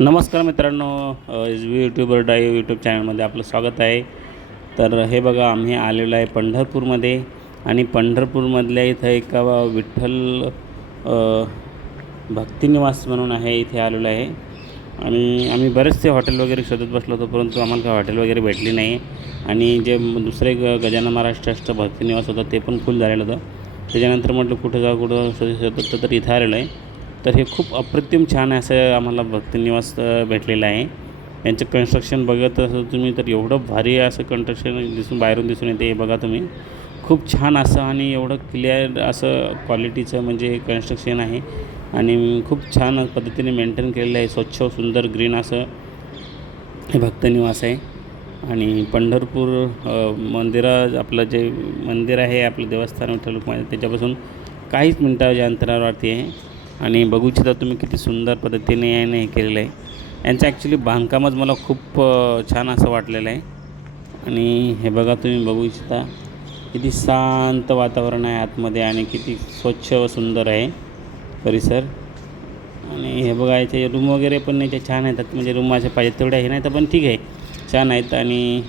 नमस्कार मित्रांनो, YouTuber डाईव्ह YouTube चॅनलमध्ये आपलं स्वागत आहे. तर हे बघा, आम्ही आलेलो आहे पंढरपूरमध्ये आणि पंढरपूरमधल्या इथं एका विठ्ठल भक्तिनिवास म्हणून आहे, इथे आलेलो आहे. आणि आम्ही बरेचसे हॉटेल वगैरे शोधत बसलो होतो, परंतु आम्हाला काही हॉटेल वगैरे भेटली नाही. आणि जे दुसरे गजानन महाराज ट्रस्ट भक्तिनिवास होतं ते पण फुल झालेलं होतं. त्याच्यानंतर म्हटलं कुठं जाऊ, कुठं शोधत तर इथं आलेलो आहे. तर हे खूप अप्रतिम छान असं आम्हाला भक्तिनिवास भेटलेलं आहे. यांचं कन्स्ट्रक्शन बघत असाल तुम्ही तर एवढं भारी असं कन्स्ट्रक्शन बाहेरून दिसून येते. हे बघा तुम्ही, खूप छान असं आणि एवढं क्लिअर असं क्वालिटीचं म्हणजे कन्स्ट्रक्शन आहे. आणि खूप छान पद्धतीने मेंटेन केलेलं आहे. स्वच्छ सुंदर ग्रीन असं हे भक्तनिवास आहे. आणि पंढरपूर आपलं जे मंदिर आहे, आपलं देवस्थान विठ्ठल रुक्माई, त्याच्यापासून काहीच मिनटाच्या अंतरावरती आहे. आणि बघू इच्छिता तुम्ही किती सुंदर पद्धतीने याने हे केलेलं आहे. यांचं ॲक्च्युली बांधकामच मला खूप छान असं वाटलेलं आहे. आणि हे बघा तुम्ही बघू इच्छिता किती शांत वातावरण आहे आतमध्ये आणि किती स्वच्छ व सुंदर आहे परिसर. आणि हे बघा, याचे रूम वगैरे पण याचे छान आहेत. म्हणजे रूम अशा पाहिजे तेवढ्या हे नाही तर पण ठीक आहे, छान आहेत. आणि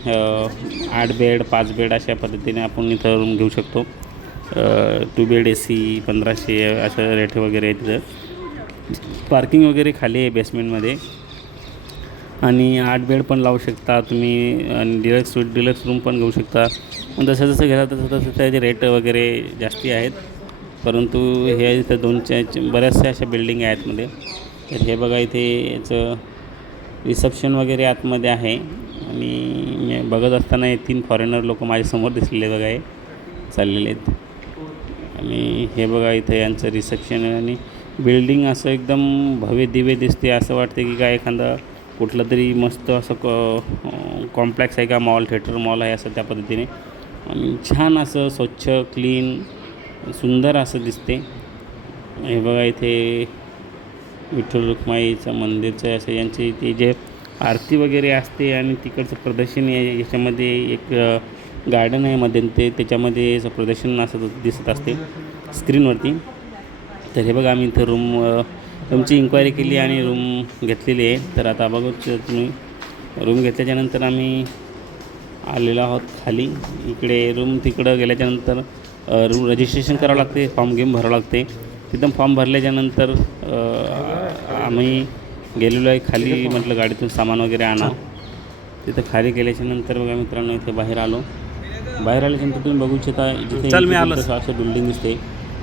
8 बेड 5 बेड अशा पद्धतीने आपण इथं रूम घेऊ शकतो. 2 बेड AC 1500 असं रेट वगैरे आहे तिथं. पार्किंग वगैरे खाली आहे बेसमेंटमध्ये. आणि 8 बेड पण लावू शकता तुम्ही. आणि डिलक्स रूम पण घेऊ शकता. पण जसं जसं घ्याल तसं त्याचे रेट वगैरे जास्ती आहेत. परंतु हे इथं बऱ्याचशा अशा बिल्डिंग आहे आतमध्ये. तर हे बघा, इथे याचं रिसेप्शन वगैरे आतमध्ये आहे. आणि मी बघत असताना हे 3 फॉरेनर लोक माझ्यासमोर दिसलेले बघा, हे चाललेले आहेत. आणि हे बघा, इथं यांचं रिसेप्शन आहे. आणि बिल्डिंग असं एकदम भव्य दिव्य दिसते. असं वाटते की काय एखादा कुठलं तरी मस्त असं कॉम्प्लेक्स आहे का, मॉल थिएटर मॉल आहे असं त्या पद्धतीने. आणि छान असं स्वच्छ क्लीन सुंदर असं दिसते. हे बघा, इथे विठ्ठल रुक्माईचं मंदिरचं असं यांची ती जे आरती वगैरे असते. आणि तिकडचं प्रदर्शन आहे. याच्यामध्ये एक गार्डन आहे मध्ये, त्याच्यामध्ये असं प्रदर्शन असं दिसत असते स्क्रीनवरती. तर हे बघा, आम्ही इथं रूमची इन्क्वायरी केली आणि रूम घेतलेली आहे. तर आता बघू तुम्ही, रूम घेतल्याच्यानंतर आम्ही आलेलो आहोत खाली. इकडे रूम तिकडं गेल्याच्यानंतर रूम रजिस्ट्रेशन करावं लागते, फॉर्म घेऊन भरावं लागते. तिथं फॉर्म भरल्याच्यानंतर आम्ही गेलेलो आहे खाली. म्हटलं गाडीतून सामान वगैरे आणा. तिथं खाली गेल्याच्यानंतर बघा मित्रांनो, इथे बाहेर आल्याच्यानंतर तुम्ही बघू इच्छिता जिथे असं बिल्डिंग दिसते.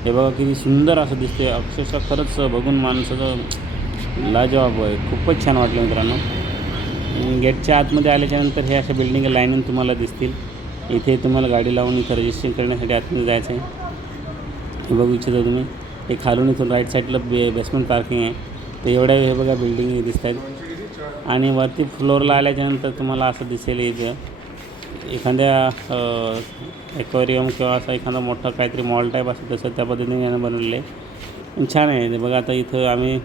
हे बघा किती सुंदर असं दिसते. अक्षरशः खरंच बघून माणसाचं लाजवाब आहे. खूपच छान वाटलं मित्रांनो. गेटच्या आतमध्ये आल्याच्यानंतर हे अशा बिल्डिंग लाईनून तुम्हाला दिसतील. इथे तुम्हाला गाडी लावून इथं रजिस्ट्रेशन करण्यासाठी आतमध्ये जायचं आहे. हे बघू इच्छिता तुम्ही, हे खालून इथून राईट साईडला बेसमेंट पार्किंग आहे. तर एवढ्या हे बघा बिल्डिंग दिसत आहेत. आणि वरती फ्लोअरला आल्याच्यानंतर तुम्हाला असं दिसेल इथं एखाद्या ॲक्वेरियम किंवा असं एखादा मोठा काहीतरी मॉल टाईप असं तसं त्या पद्धतीने यानं बनवलेलं आहे. छान आहे ते बघा. आता इथं आम्ही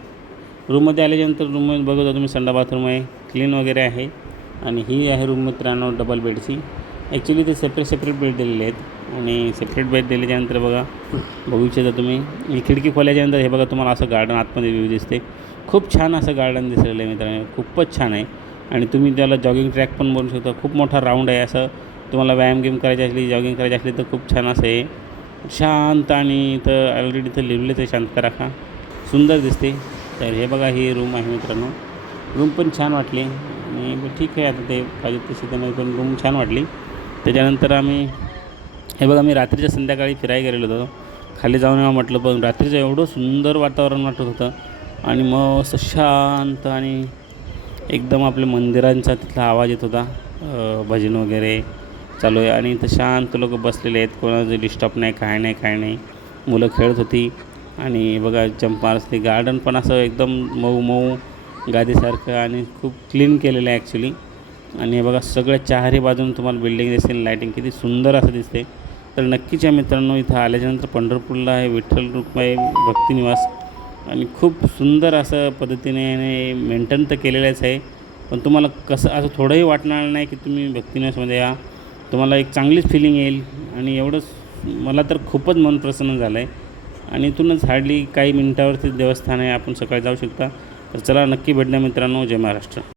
रूममध्ये आल्याच्यानंतर रूममध्ये बघतो तुम्ही, संडा बाथरूम आहे, क्लीन वगैरे आहे. आणि ही आहे रूम मित्रांनो डबल बेडची. ॲक्च्युली ते सेपरेट बेड दिलेले आहेत. आणि सेपरेट बेड दिल्याच्यानंतर बघू इच्छिता तुम्ही, ही खिडकी खोल्याच्यानंतर हे बघा तुम्हाला असं गार्डन आतमध्ये व्ह्यू दिसते. खूप छान असं गार्डन दिसलेलं आहे मित्रांनो, खूपच छान आहे. आणि तुम्ही त्याला जॉगिंग ट्रॅक पण बनवू शकता. खूप मोठा राऊंड आहे. असं तुम्हाला व्यायाम गेम करायची असली, जॉगिंग करायची असली तर खूप छान असं आहे. शांत. आणि इथं ऑलरेडी इथं लिहिलेलं आहे शांत राखा, सुंदर दिसते. तर हे बघा, ही रूम आहे मित्रांनो. रूम पण छान वाटली. आणि ठीक आहे, आता ते पाहिजे तशी नाही, पण रूम छान वाटली. त्याच्यानंतर आम्ही हे बघा, मी रात्रीच्या संध्याकाळी फिरायला गेलेलो होतो. खाली जाऊन म्हटलं, पण रात्रीचं एवढं सुंदर वातावरण वाटत होतं. आणि मस्त शांत आणि एकदम आपल्या मंदिरांचा तिथला आवाज येत होता. भजन वगैरे चालू आहे. आणि इथं शांत लोक बसलेले आहेत, कोणाचं डिस्टर्ब नाही, काय नाही. मुलं खेळत होती. आणि बघा चंपा असते. गार्डन पण असं एकदम मऊ गादीसारखं आणि खूप क्लीन केलेलं आहे ॲक्च्युली. आणि हे बघा, सगळ्या चारही बाजून तुम्हाला बिल्डिंग दिसेल, लाईटिंग किती सुंदर असं दिसते. तर नक्कीच या मित्रांनो, इथं आल्याच्यानंतर पंढरपूरला आहे विठ्ठल रुक्माई भक्तिनिवास. आणि खूप सुंदर असं पद्धतीने मेंटेन तर केलेलंच आहे. पण तुम्हाला कसं असं थोडंही वाटणार नाही की तुम्ही भक्तिनिवासमध्ये या. तुम्हाला एक चांगलीच फिलिंग येईल. आणि एवढंच मला तर खूपच मन प्रसन्न झालं आहे. आणि इथूनच हार्डली काही मिनटावरती देवस्थान आहे, आपण सकाळी जाऊ शकता. तर चला नक्की भेटण्या मित्रांनो. जय महाराष्ट्र.